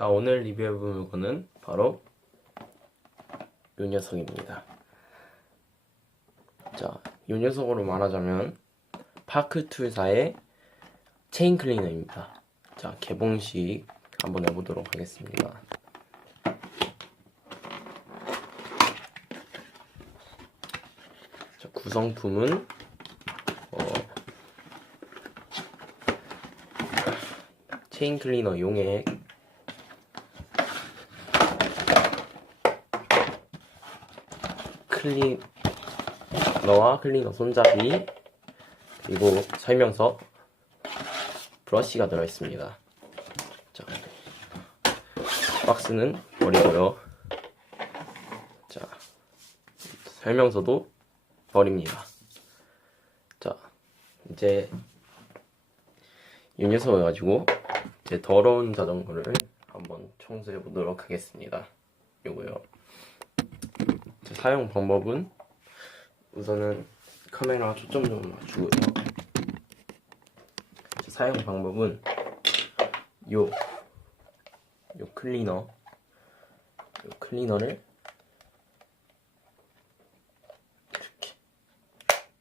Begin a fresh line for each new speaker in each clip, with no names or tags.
자, 오늘 리뷰해볼 물건은 바로 이 녀석입니다. 자, 이 녀석으로 말하자면 파크툴사의 체인 클리너입니다. 자, 개봉식 한번 해보도록 하겠습니다. 자, 구성품은 어, 체인 클리너 용액 클리너와 클리너 손잡이 그리고 설명서 브러쉬가 들어있습니다. 자, 박스는 버리고요. 자, 설명서도 버립니다. 자, 이제 이 녀석을 가지고 이제 더러운 자전거를 한번 청소해 보도록 하겠습니다. 요거요. 자, 사용 방법은 우선은 카메라 초점 좀 맞추고요. 자, 사용 방법은 요, 요 클리너, 요 클리너를 이렇게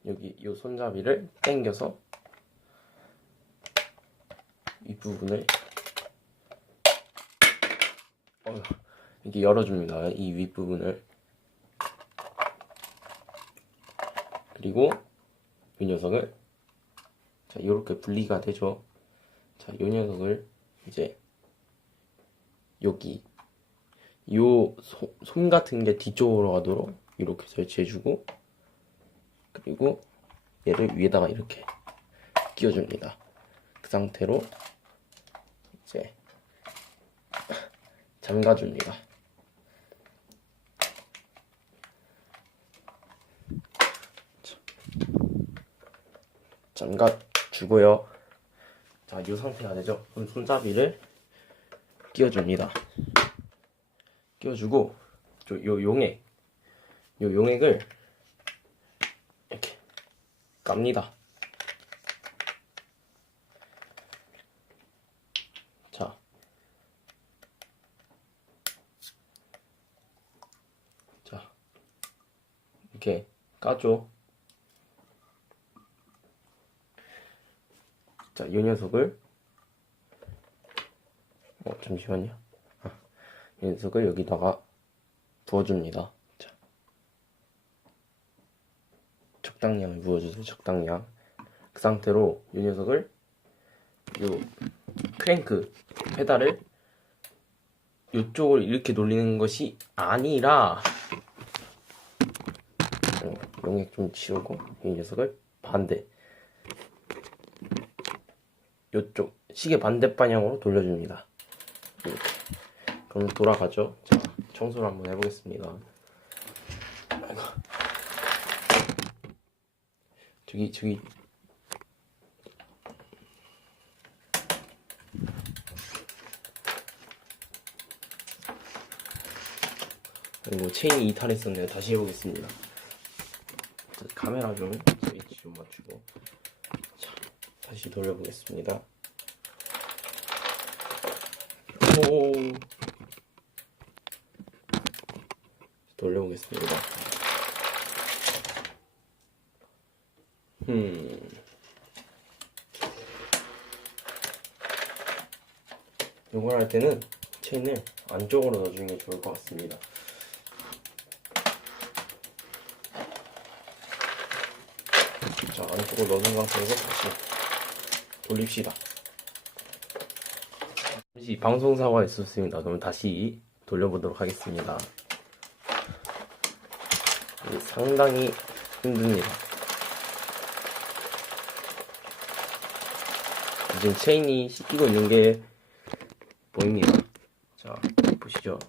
여기 요 손잡이를 당겨서 윗부분을 어, 이렇게 열어줍니다. 이 윗부분을 그리고 이 녀석을 자 이렇게 분리가 되죠. 자, 이 녀석을 이제 여기 요손 같은 게 뒤쪽으로 가도록 이렇게 설치해주고 그리고 얘를 위에다가 이렇게 끼워줍니다. 그 상태로 이제 잠가줍니다. 잠가주고요. 자, 이 상태가 되죠. 그럼 손잡이를 끼워줍니다. 끼워주고 저 요 용액, 요 용액을 이렇게 깝니다. 자, 자, 이렇게 까죠. 자, 이 녀석을 어, 잠시만요. 아, 이 녀석을 여기다가 부어줍니다. 자, 적당량을 부어주세요. 적당량. 그 상태로 이 녀석을 요 크랭크 페달을 이쪽을 이렇게 돌리는 것이 아니라 어, 용액 좀 치우고 이 녀석을 반대 요쪽 시계 반대 방향으로 돌려줍니다. 이렇게. 그럼 돌아가죠. 자, 청소를 한번 해보겠습니다. 저기 저기 그리고 체인이 이탈했었네요. 다시 해보겠습니다. 자, 카메라 좀 스위치 좀 맞추고 자, 다시 돌려보겠습니다. 오 돌려보겠습니다. 음. 요걸 할 때는 체인을 안쪽으로 넣어주는 게 좋을 것 같습니다. 자, 안쪽으로 넣는 상태에서 다시 돌립시다. 잠시 방송사고가 있었습니다. 그럼 다시 돌려보도록 하겠습니다. 이게 상당히 힘듭니다. 지금 체인이 씻기고 있는 게 보입니다. 자, 보시죠.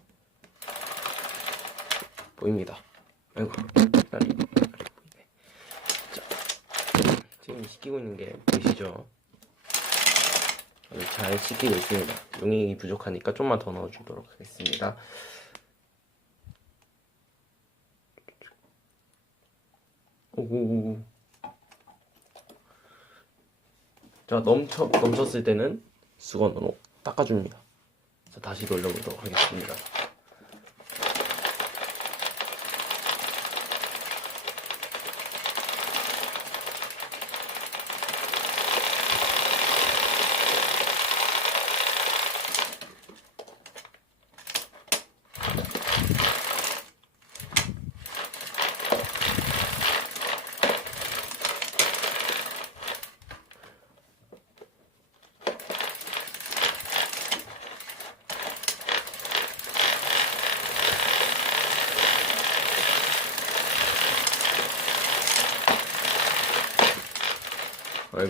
보입니다. 아이고, 다리 보이네. 자, 체인이 씻기고 있는 게 보이시죠? 잘 씻기고 있습니다. 용액이 부족하니까 좀만 더 넣어주도록 하겠습니다. 오오오. 자 넘쳐 넘쳤을 때는 수건으로 닦아줍니다. 자, 다시 돌려보도록 하겠습니다.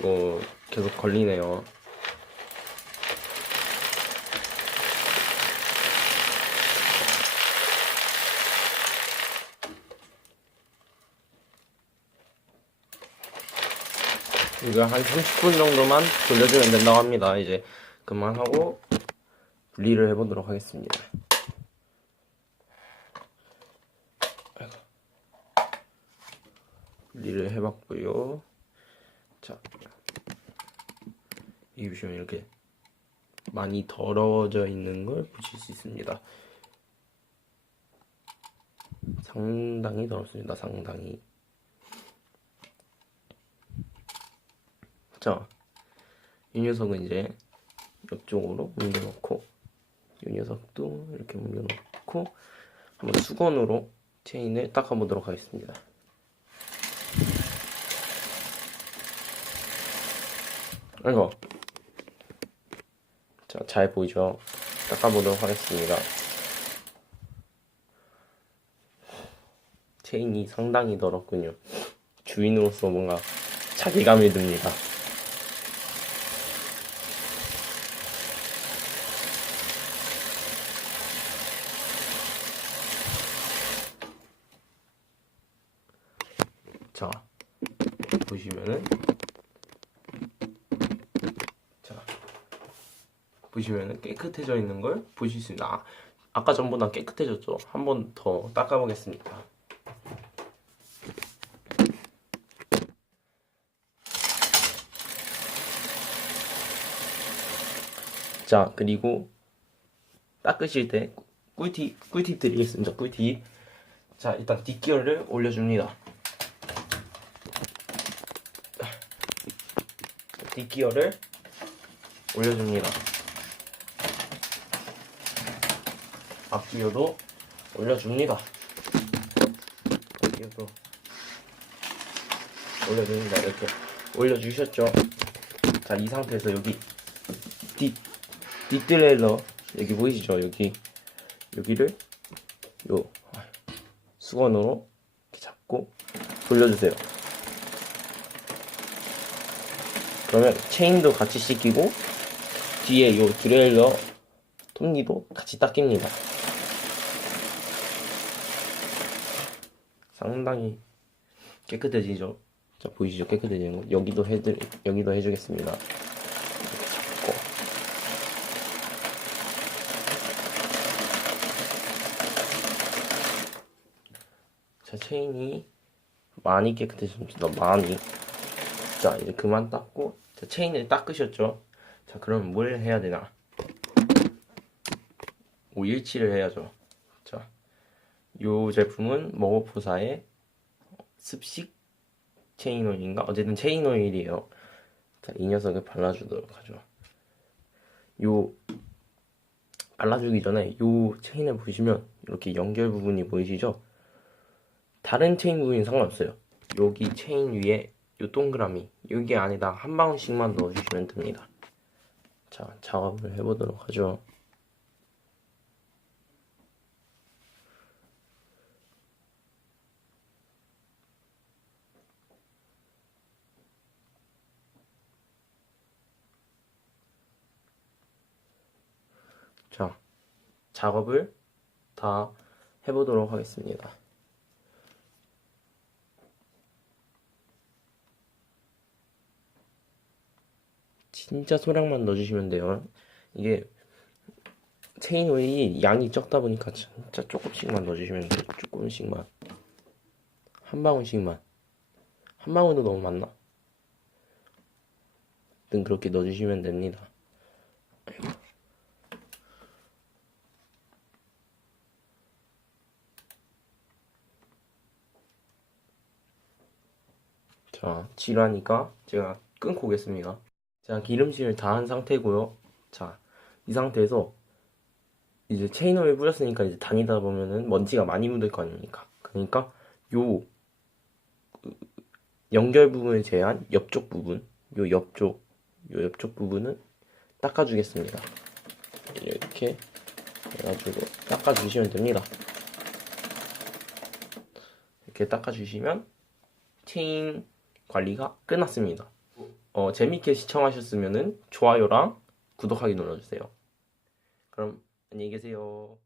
아이고 계속 걸리네요. 이거 한 30분 정도만 돌려주면 된다고 합니다. 이제 그만하고 분리를 해보도록 하겠습니다. 분리를 해봤고요. 자, 이 보시면 이렇게 많이 더러워져 있는 걸 보실 수 있습니다. 상당히 더럽습니다. 상당히. 자, 이 녀석은 이제 옆쪽으로 옮겨놓고 이 녀석도 이렇게 옮겨놓고 한번 수건으로 체인을 닦아보도록 하겠습니다. 아이고. 자, 잘 보이죠? 닦아보도록 하겠습니다. 체인이 상당히 더럽군요. 주인으로서 뭔가 자괴감이 듭니다. 자, 보시면은 보시면은 깨끗해져 있는 걸 보실 수 있나? 아, 아까 전보다 깨끗해졌죠? 한 번 더 닦아 보겠습니다. 자, 그리고 닦으실 때 꿀팁, 꿀팁 드리겠습니다. 꿀팁. 자, 일단 뒷기어를 올려줍니다. 뒷기어를 올려줍니다. 앞기어도 올려줍니다. 앞기어도 올려줍니다. 이렇게 올려주셨죠? 자, 이 상태에서 여기 뒷, 뒷드레일러 여기 보이시죠? 여기 여기를 요 수건으로 이렇게 잡고 돌려주세요. 그러면 체인도 같이 씻기고 뒤에 요 드레일러 톱니도 같이 닦입니다. 상당히 깨끗해지죠. 자 보이시죠? 깨끗해지는 거. 여기도 해드 여기도 해주겠습니다. 자 체인이 많이 깨끗해졌습니다. 많이. 자 이제 그만 닦고 자, 체인을 닦으셨죠? 자 그럼 뭘 해야 되나? 오일칠을 해야죠. 자, 요 제품은 머거포사의 습식 체인 오일인가? 어쨌든 체인 오일이에요. 자, 이 녀석을 발라주도록 하죠. 요 발라주기 전에 요 체인을 보시면 이렇게 연결 부분이 보이시죠? 다른 체인 부분이 상관없어요. 여기 체인 위에 요 동그라미 여기 안에다 한 방울씩만 넣어주시면 됩니다. 자, 작업을 해보도록 하죠. 자, 작업을 다 해보도록 하겠습니다. 진짜 소량만 넣어주시면 돼요. 이게 체인 오일이 양이 적다 보니까 진짜 조금씩만 넣어주시면 돼요. 조금씩만. 한 방울씩만. 한 방울도 너무 많나? 등 그렇게 넣어주시면 됩니다. 아이고. 자, 지루하니까 제가 끊고 오겠습니다. 자, 기름칠을 다 한 상태고요. 자, 이 상태에서 이제 체인오일 뿌렸으니까 이제 다니다 보면은 먼지가 많이 묻을 거 아닙니까? 그러니까 요 그, 연결 부분을 제한 옆쪽 부분, 요 옆쪽, 요 옆쪽 부분은 닦아주겠습니다. 이렇게 해가지고 닦아주시면 됩니다. 이렇게 닦아주시면 체인 관리가 끝났습니다. 어, 재밌게 시청하셨으면 좋아요랑 구독하기 눌러주세요. 그럼 안녕히 계세요.